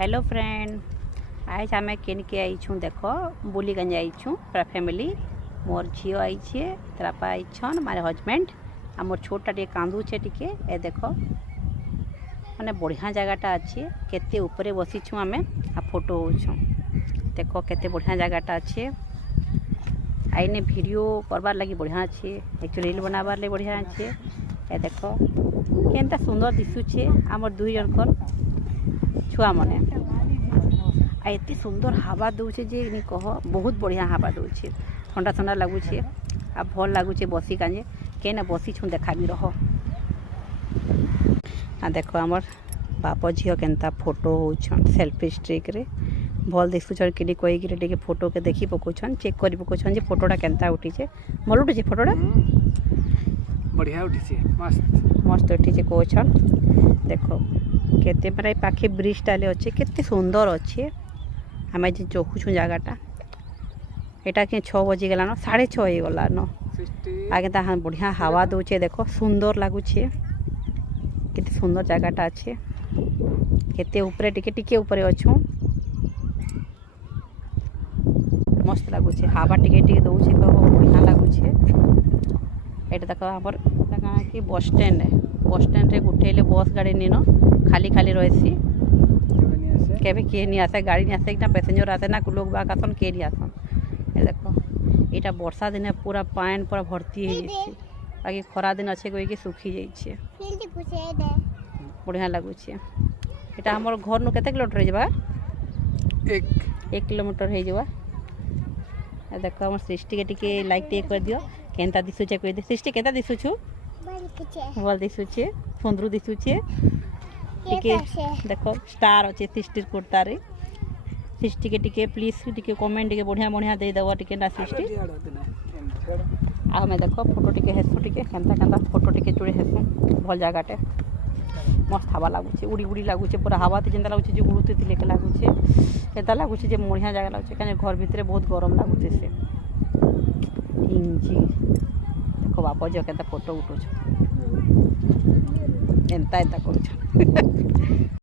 Hello friend, आज आम केन के आईछू देख बुली गंज आईछू पूरा फैमिली। मोर झील आई तार बापा आईछन मारे हजबैंड आ मोर छोटा टे कांदुचे टिके ए देख माने बढ़िया जगहटा अच्छे केते ऊपर बसीछू आम आ फोटो होछू। देख केते बढ़िया जगहटा अच्छे आईने वीडियो करबार लगी बढ़िया अच्छे एक्चुअली रील बनाबार लगी बढ़िया अच्छे। ए देख केनता सुंदर दिशुचे आमर दुई जनकर छुआ मने आ एते सुंदर हवा दौचे जे नी कह बहुत बढ़िया हवा दौचे ठंडा ठंडा लगुचे आ भल लगुचे बसी काजे केना बसी छु देखा भी रह आ देख आमर बाप झील केनता फोटो होछन सेल्फी स्टिक रे भल दिसुछन कि कही कि फोटो के देखी पकोछन चेक करी पकोछन जे फोटोटा केनता उठीचे भल उठीचे फोटोटा बढ़िया उठीचे मस्त मस्त उठीचे कोछन। देखो केते माने पाखे ब्रिज टाले अच्छे केते सुंदर अच्छे हमें जे चौकुछु जगहटा एटा के 6 बजे गला न 6:30 हो गला न आगे ता बढ़िया हवा दौचे देखो सुंदर लगुचे केते सुंदर जगहटा अच्छे केते ऊपर टिके टिके ऊपर अछु मस्त लगुचे हवा टिके टिके दौचे बढ़िया लगुचे। एटा देखो हमर का कि बस स्टैंड रे उठेले बस गाड़ी नी न खाली खाली रहसी केबे के नहीं आसे गाड़ी नहीं आसे ना पैसेंजर आसे ना लोग बाग आसन के नहीं आसन। ए देखो एटा वर्षा दिन पूरा पानी पूरा भर्ती हो जाइए बाकी खरा दिन अच्छे कोई कि सुखी जाइए बढ़िया लगुचे। एटा हमर घर नु केते किलोमीटर जेबा 1 किलोमीटर हो जेबा। ए देखो हमर सृष्टि के टिके लाइक टेक कर दियो केनता दिसुचे कोई दे सृष्टि केनता दिसुछु भल दिसुचे सुंदर दिसुचे टिके देखो स्टार अच्छे सृष्टि कुर्ता रे सृष्टि के टिके प्लीज टिके कमेंट टिके बढ़िया बढ़िया दे दवा टिके ना सृष्टि आ मैं देखो फोटो टिके हेसु टिके केनता केनता फोटो टिके जुड़े हेसु भल जगहटे मस्त हवा लागुचे उड़ी उड़ी लागुचे पूरा हवा ते जेंता लागुचे जे उड़ुते तिले के लागुचे एता लागुचे जे बढ़िया जगह लागुचे काने घर भीतर बहुत गरम लागुचे से इंजी देखो बापा जो केनता फोटो उठोछ एंता एंता करूछ।